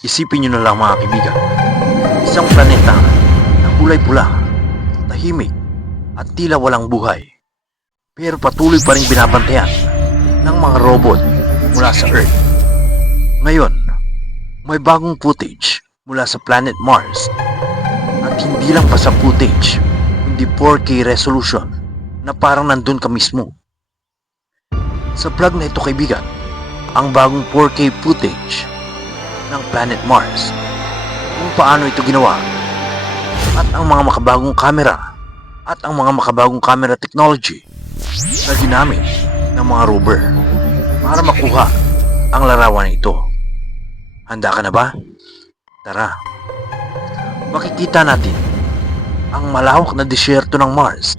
Isipin nyo na lang mga kaibigan, isang planeta na kulay pula, tahimik at tila walang buhay. Pero patuloy pa rin binabantayan ng mga robot mula sa Earth. Ngayon, may bagong footage mula sa planet Mars. At hindi lang basta footage, kundi 4K resolution na parang nandun ka mismo. Sa vlog na ito kaibigan, ang bagong 4K footage ng planet Mars, kung paano ito ginawa, at ang mga makabagong camera technology na ginamit ng mga rover para makuha ang larawan na ito. Handa ka na ba? Tara! Makikita natin ang malawak na disyerto ng Mars.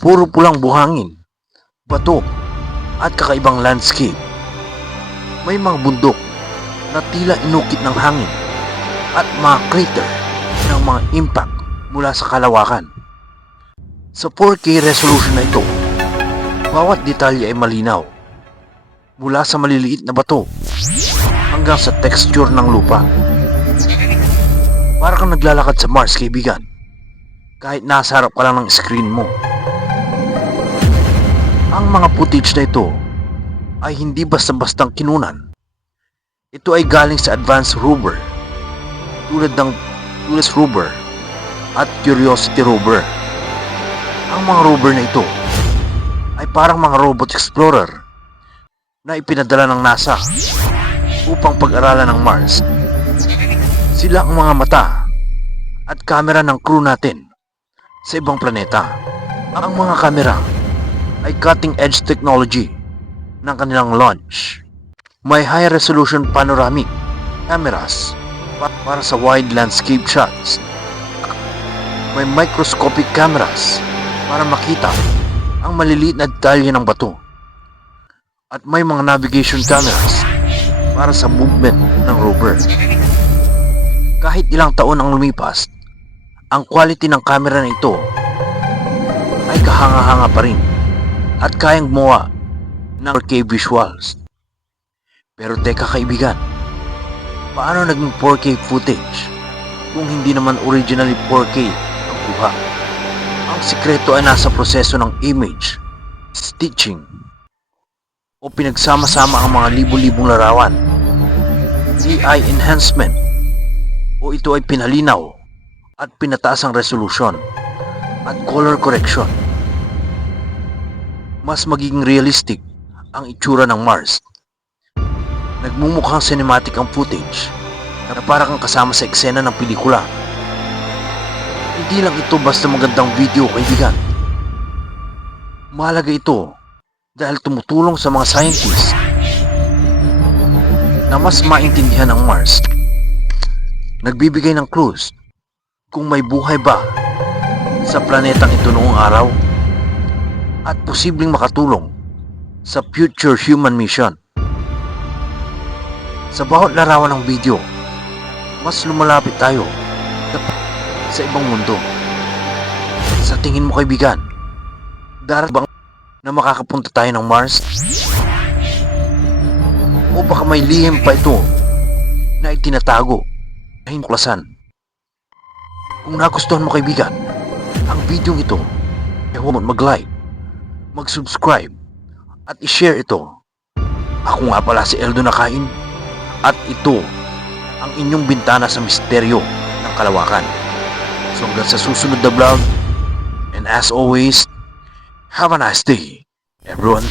Puro pulang buhangin, bato at kakaibang landscape. May mga bundok na tila inukit ng hangin at mga crater ng mga impact mula sa kalawakan. Sa 4K resolution na ito, bawat detalye ay malinaw, mula sa maliliit na bato hanggang sa texture ng lupa. Para kang naglalakad sa Mars kaibigan, kahit nasa harap ka lang ng screen mo. Ang mga footage na ito ay hindi basta-bastang kinunan. Ito ay galing sa advanced rover tulad ng Jules rover at Curiosity rover. Ang mga rover na ito ay parang mga robot explorer na ipinadala ng NASA upang pag-aralan ng Mars. Sila ang mga mata at kamera ng crew natin sa ibang planeta. Ang mga kamera ay cutting-edge technology ng kanilang launch. May high-resolution panoramic cameras para sa wide landscape shots. May microscopic cameras para makita ang maliliit na detalye ng bato. At may mga navigation cameras para sa movement ng rover. Kahit ilang taon ang lumipas, ang quality ng camera na ito ay kahanga-hanga pa rin at kayang gumawa ng 4K visuals. Pero teka kaibigan, paano naging 4K footage kung hindi naman originally 4K ang kuha? Ang sikreto ay nasa proseso ng image stitching o pinagsama-sama ang mga libu-libong larawan. AI enhancement o ito ay pinalinaw at pinataas ang resolution at color correction. Mas magiging realistic ang itsura ng Mars. Nagmumukhang cinematic ang footage na para kang kasama sa eksena ng pelikula. Hindi lang ito basta magandang video kaibigan. Mahalaga ito dahil tumutulong sa mga scientists na mas maintindihan ang Mars. Nagbibigay ng clues kung may buhay ba sa planetang ito noong araw at posibleng makatulong sa future human mission. Sa bawat larawan ng video, mas lumalapit tayo sa ibang mundo. Sa tingin mo kaibigan, darating bang na makakapunta tayo ng Mars? O baka may lihim pa ito na itinatago na hinuklasan? Kung nagustuhan mo kaibigan ang video ito, ay huwag mag-like, mag-subscribe at i-share ito. Ako nga pala si Eldo Nakain at ito ang inyong bintana sa misteryo ng kalawakan. So hanggang sa susunod na vlog, and as always, have a nice day, everyone.